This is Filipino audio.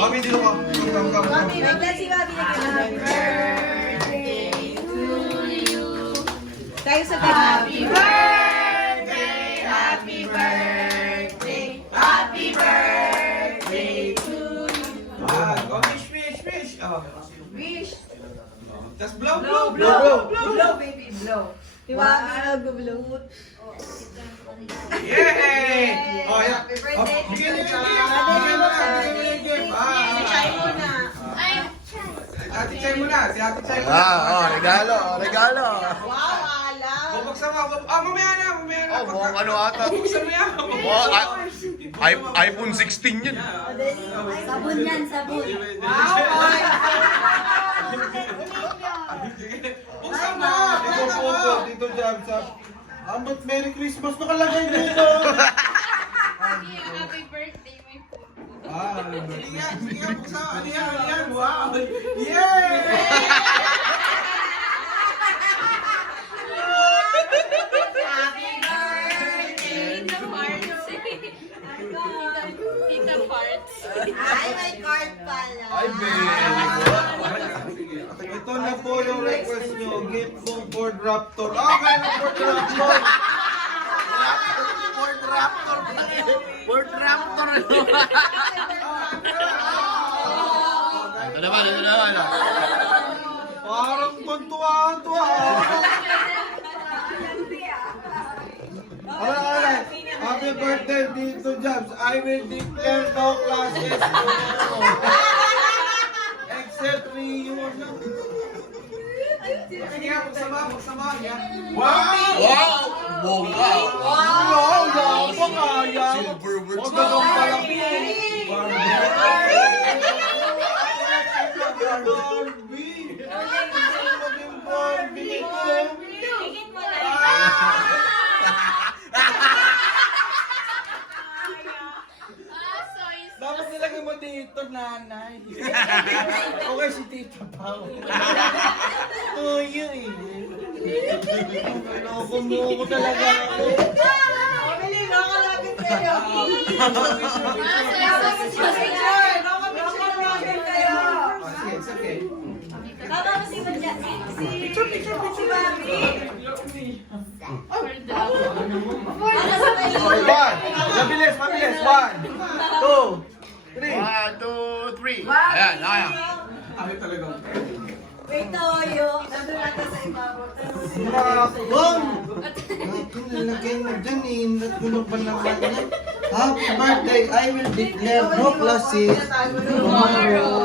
Mami, dito ka. Mami, wait si Mami na happy birthday to you. Tayo sa happy birthday, happy birthday, happy birthday to you. Wish. Oh. Wish. Tapos blow. Blow, baby, blow. Di ba? Mag-blow. Yay! Oh, yeah. Happy birthday. Bigyan niyo yung gift. Try mo na. Ate Chay mo na. Si Ate Chay mo na. Regalo. Wow, alam. Bubuksan mo. Mamaya na. Oh, mukhang ano ata. Bubuksan mo yan. iPhone 16 yun. Sabon yan, sabon. Buksan mo. Dito jam sa Ambot Merry Christmas nakalagay dito. Happy birthday, my food. Sige, buksan. Ano yan? Wow. Yay! Tita Farts. Tita Farts. Ay, may card pala. Ay, baby. Ito na po yung request nyo. Gift from Ford Raptor. Okay na Ford Raptor. Ford Raptor. Ito naman. Parang tuntua-tuntua. Alright. Happy birthday dito, Jobs. I will declare no classes tomorrow. Except reunion. Sige, buksan mo. Yan. Wow! Bongga! Wow, yabang ah, yabang. Silver words Huwag ka nang palang Barbie. Higit mo lang. Dapat nilagay mo dito, nanay. Okay, si Tita Pao. Tuyo eh. Naloko mo ko talaga ako. Pabili, nakalapit kayo. Picture, nakalapit kayo. Sige. Baba mo si Badya. Picture, si Mami. Mabilis. 1, 2, 3. 1, 2, 3. Ayan. Ano talaga? May toyo. Nandun natin sa ibabaw. Bong! Nilagay mo dyan eh. Natulog pa naman yan. Happy birthday. I will declare no classes tomorrow.